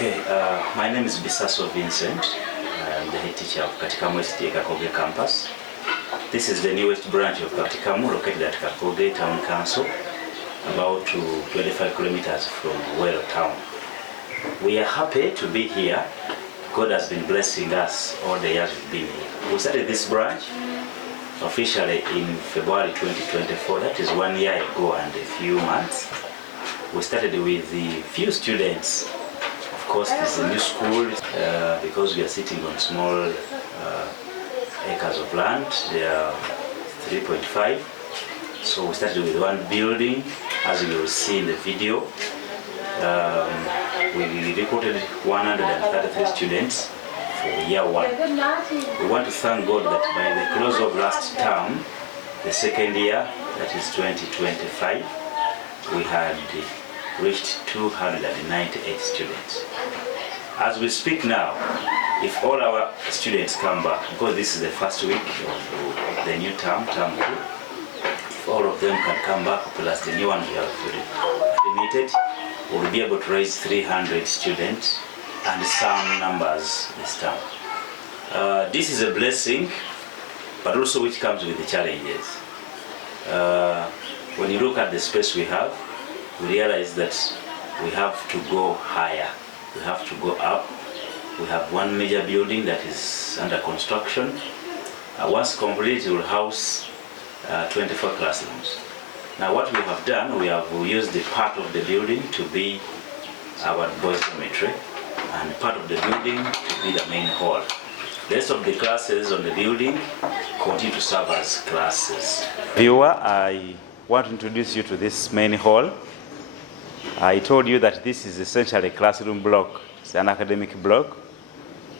Okay, my name is Bisaso Vincent. I'm the head teacher of KATIKAMU SDA KAKOOGE campus. This is the newest branch of KATIKAMU located at KAKOOGE Town Council, about 25 kilometers from Wero town. We are happy to be here. God has been blessing us all the years we've been here. We started this branch officially in February 2024. That is 1 year ago and a few months. We started with the few students. Of course, this is a new school because we are sitting on small acres of land. They are 3.5. So we started with one building, as you will see in the video. We recruited 133 students for year one. We want to thank God that by the close of last term, the second year, that is 2025, we had reached 298 students. As we speak now, if all our students come back, because this is the first week of the new term, term 2, if all of them can come back, plus the new ones we have admitted, we'll be able to raise 300 students and some numbers this term. This is a blessing, but also which comes with the challenges. When you look at the space we have, we realize that we have to go higher. We have to go up. We have one major building that is under construction. Once complete, it will house 24 classrooms. Now what we have done, we have used the part of the building to be our boys' dormitory and part of the building to be the main hall. The rest of the classes on the building continue to serve as classes. Viewer, I want to introduce you to this main hall. I told you that this is essentially a classroom block. It's an academic block.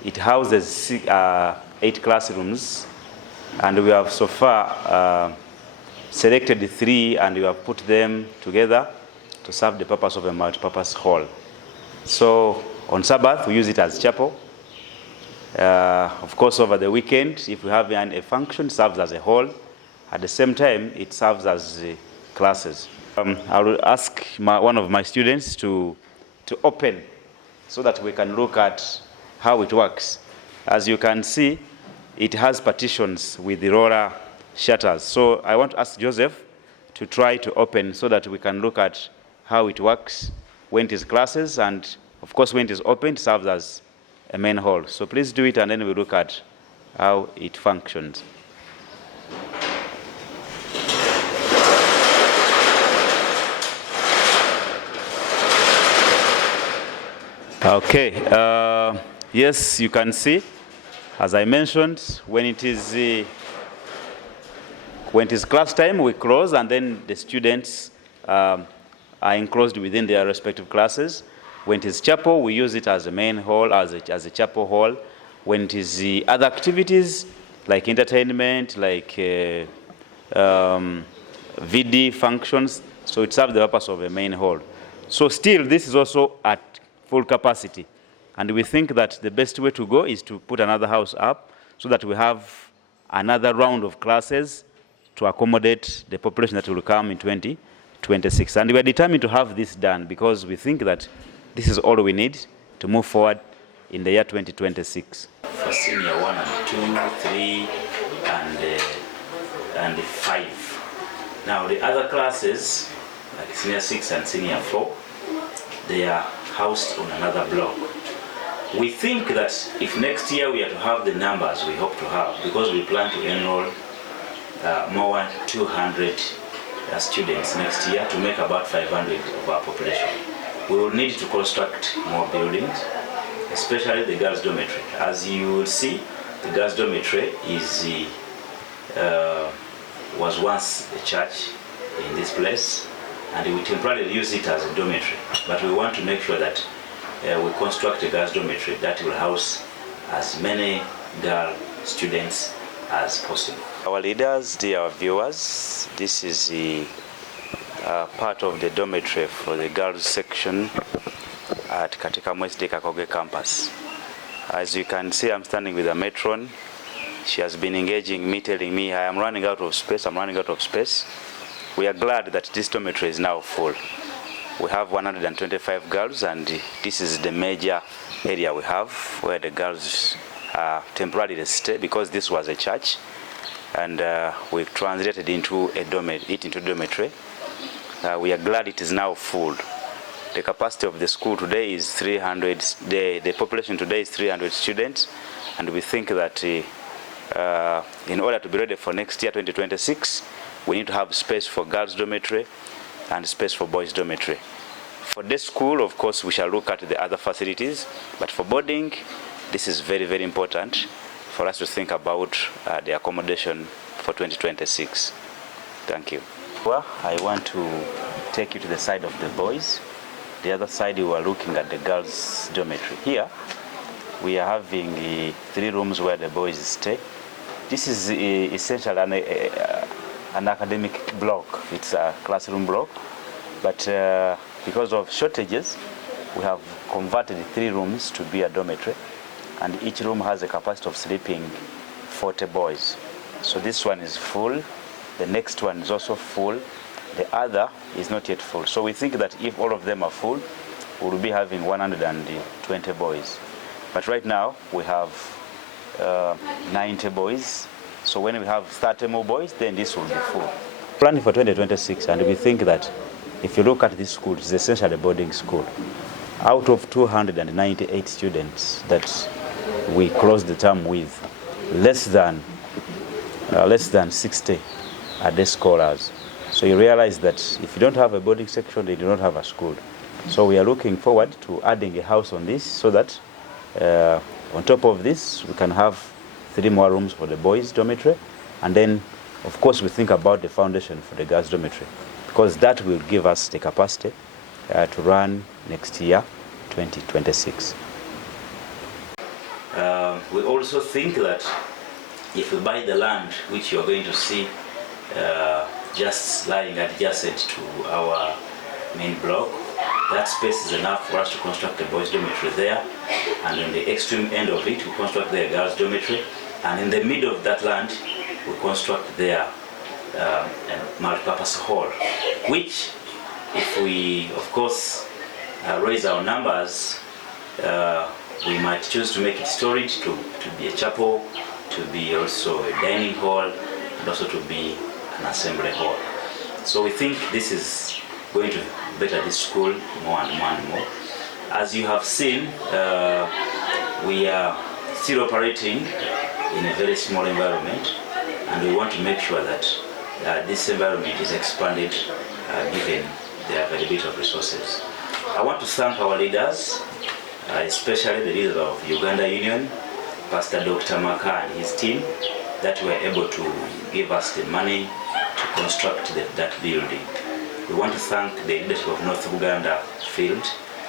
It houses 8 classrooms, and we have so far selected 3 and we have put them together to serve the purpose of a multi-purpose hall. So on Sabbath, we use it as chapel. Of course, over the weekend, if we have a function, it serves as a hall. At the same time, it serves as classes. I will ask one of my students to open so that we can look at how it works. As you can see, it has partitions with the roller shutters. So I want to ask Joseph to try to open so that we can look at how it works when it is classes, and of course when it is open, it serves as a main hall. So please do it, and then we'll look at how it functions. Okay, yes, you can see, as I mentioned, when it is class time, we close, and then the students are enclosed within their respective classes. When it is chapel, we use it as a main hall, as a chapel hall. When it is other activities, like entertainment, like VD functions, so it serves the purpose of a main hall. So still, this is also at full capacity. And we think that the best way to go is to put another house up so that we have another round of classes to accommodate the population that will come in 2026. And we are determined to have this done because we think that this is all we need to move forward in the year 2026. For senior 1 and 2, 3, and 5. Now the other classes, like senior 6 and senior 4, they are housed on another block. We think that if next year we are to have the numbers we hope to have, because we plan to enroll more than 200 students next year to make about 500 of our population, we will need to construct more buildings, especially the girls' dormitory. As you will see, the girls' dormitory was once a church in this place, and we temporarily use it as a dormitory. But we want to make sure that we construct a girls' dormitory that will house as many girl students as possible. Our leaders, dear viewers, this is the part of the dormitory for the girls section at KATIKAMU SDA KAKOOGE campus. As you can see, I'm standing with a matron. She has been engaging me, telling me I am running out of space, I'm running out of space. We are glad that this dormitory is now full. we have 125 girls, and this is the major area we have where the girls temporarily stay, because this was a church, and we've translated into a dormitory. We are glad it is now full. The capacity of the school today is 300. The population today is 300 students, and we think that in order to be ready for next year, 2026, we need to have space for girls' dormitory and space for boys' dormitory. For this school, of course, we shall look at the other facilities, but for boarding, this is very, very important for us to think about the accommodation for 2026. Thank you. Well, I want to take you to the side of the boys. The other side, we are looking at the girls' dormitory. Here, we are having 3 rooms where the boys stay. This is essentially an academic block. It's a classroom block, but because of shortages, we have converted 3 rooms to be a dormitory, and each room has a capacity of sleeping 40 boys. So this one is full, the next one is also full, the other is not yet full. So we think that if all of them are full, we'll be having 120 boys. But right now, we have 90 boys. So when we have 30 more boys, then this will be full. Planning for 2026, and we think that if you look at this school, it's essentially a boarding school. Out of 298 students that we closed the term with, less than 60 are day scholars. So you realize that if you don't have a boarding section, then you don't have a school. So we are looking forward to adding a house on this, so that on top of this, we can have 3 more rooms for the boys' dormitory, and then, of course, we think about the foundation for the girls' dormitory, because that will give us the capacity to run next year, 2026. We also think that if we buy the land, which you're going to see just lying adjacent to our main block, that space is enough for us to construct a boys' dormitory there, and on the extreme end of it, we construct the girls' dormitory, and in the middle of that land, we construct their multi-purpose hall, which, if we, of course, raise our numbers, we might choose to make it storage, to be a chapel, to be also a dining hall, and also to be an assembly hall. So we think this is going to better this school more and more and more. As you have seen, we are still operating in a very small environment, and we want to make sure that this environment is expanded given the availability of resources. I want to thank our leaders, especially the leader of Uganda Union, Pastor Dr. Maka and his team, that were able to give us the money to construct that building. We want to thank the leadership of North Uganda Field,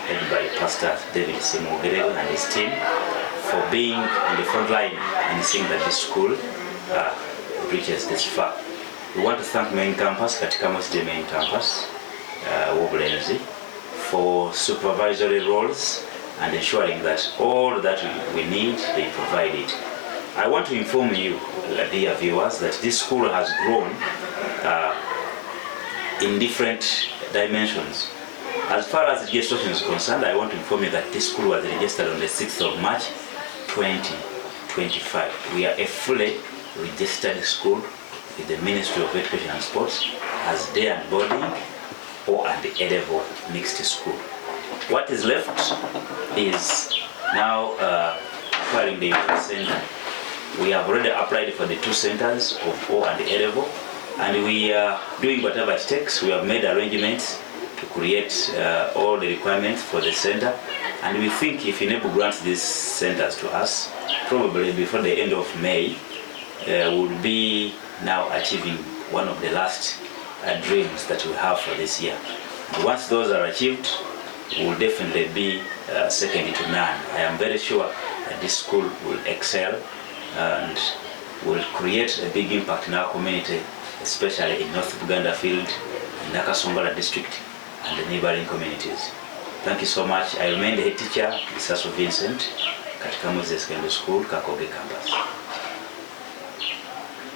led by Pastor David Simugere and his team, for being in the front line and seeing that this school reaches this far. We want to thank main campus, KATIKAMU SDA main campus, Wobulenzi, for supervisory roles and ensuring that all that we need, they provide it. I want to inform you, dear viewers, that this school has grown in different dimensions. As far as registration is concerned, I want to inform you that this school was registered on the 6th of March 2025. We are a fully registered school with the Ministry of Education and Sports as day and boarding or at the A-level mixed school. What is left is now acquiring the center. We have already applied for the 2 centers of O and A-level, and we are doing whatever it takes. We have made arrangements to create all the requirements for the center, and we think if INEBU grants these centers to us, probably before the end of May, we'll be now achieving one of the last dreams that we have for this year. And once those are achieved, we will definitely be second to none. I am very sure that this school will excel and will create a big impact in our community, especially in North Uganda Field, in Nakasongola District, and the neighboring communities. Thank you so much. I remain the head teacher, Mr. Vincent, KATIKAMU Secondary School, KAKOOGE campus.